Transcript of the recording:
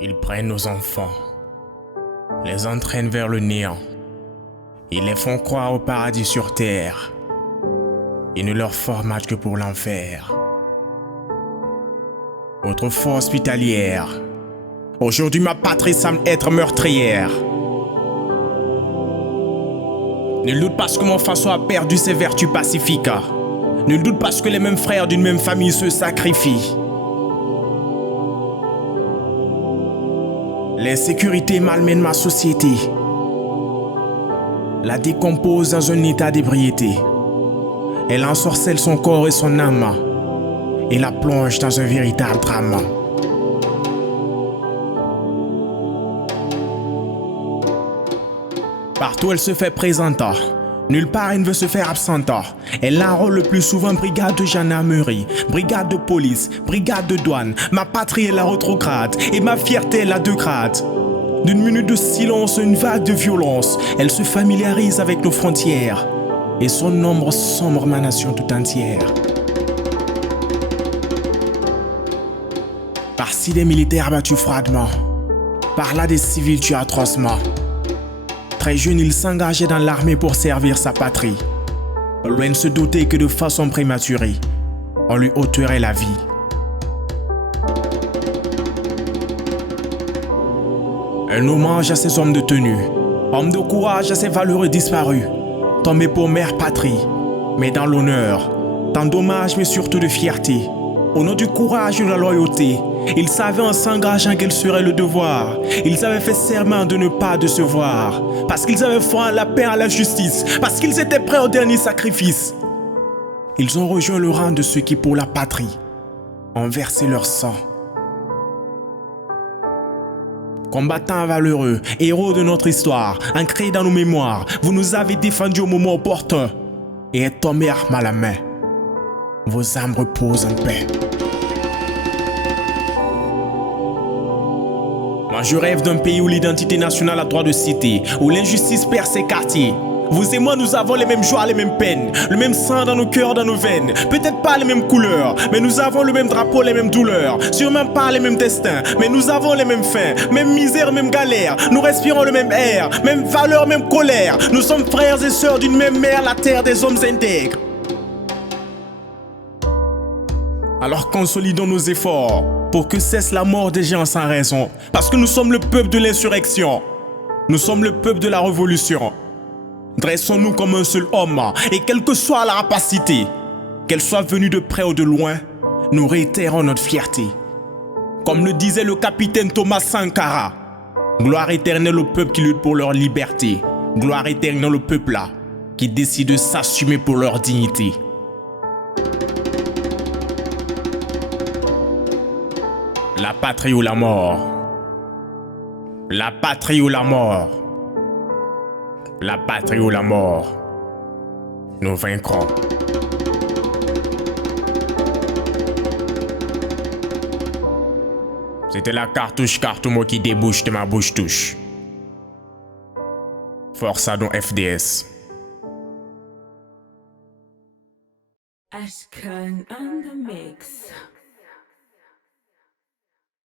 Ils prennent nos enfants, les entraînent vers le néant. Ils les font croire au paradis sur terre. Ils ne leur formatent que pour l'enfer. Autrefois hospitalière, aujourd'hui ma patrie semble être meurtrière. Nul doute parce que mon François a perdu ses vertus pacifiques. Nul doute parce que les mêmes frères d'une même famille se sacrifient. L'insécurité malmène ma société, la décompose dans un état d'ébriété. Elle ensorcelle son corps et son âme et la plonge dans un véritable drame. Partout elle se fait présente, nulle part elle ne veut se faire absente. Elle enrôle le plus souvent brigade de gendarmerie, brigade de police, brigade de douane. Ma patrie est la rétrograde et ma fierté est la deux grades. D'une minute de silence, une vague de violence, elle se familiarise avec nos frontières et son ombre sombre ma nation tout entière. Par-ci des militaires battus froidement, par-là des civils tués atrocement. Très jeune, il s'engageait dans l'armée pour servir sa patrie. Loin de se douter que de façon prématurée, on lui ôterait la vie. Un hommage à ces hommes de tenue, hommes de courage à ces valeureux disparus, tombés pour mère patrie, mais dans l'honneur, tant d'hommages mais surtout de fierté. Au nom du courage et de la loyauté, ils savaient en s'engageant quel serait le devoir. Ils avaient fait serment de ne pas décevoir, parce qu'ils avaient foi en la paix et en la justice, parce qu'ils étaient prêts au dernier sacrifice. Ils ont rejoint le rang de ceux qui, pour la patrie, ont versé leur sang. Combattants valeureux, héros de notre histoire, ancrés dans nos mémoires, vous nous avez défendus au moment opportun et êtes tombés armes à la main. Vos âmes reposent en paix. Moi je rêve d'un pays où l'identité nationale a droit de cité, où l'injustice perd ses quartiers. Vous et moi nous avons les mêmes joies, les mêmes peines, le même sang dans nos cœurs, dans nos veines. Peut-être pas les mêmes couleurs, mais nous avons le même drapeau, les mêmes douleurs. Sûrement pas les mêmes destins, mais nous avons les mêmes fins. Même misère, même galère, nous respirons le même air. Même valeur, même colère. Nous sommes frères et sœurs d'une même mère, la terre des hommes intègres. Alors consolidons nos efforts pour que cesse la mort des gens sans raison. Parce que nous sommes le peuple de l'insurrection. Nous sommes le peuple de la révolution. Dressons-nous comme un seul homme et quelle que soit la rapacité, qu'elle soit venue de près ou de loin, nous réitérons notre fierté. Comme le disait le capitaine Thomas Sankara, gloire éternelle au peuple qui lutte pour leur liberté. Gloire éternelle au peuple là qui décide de s'assumer pour leur dignité. La patrie ou la mort. La patrie ou la mort. La patrie ou la mort. Nous vaincrons. C'était la cartouche Cartoumo qui débouche de ma bouche touche. Force à nos FDS. Ashkan on the mix.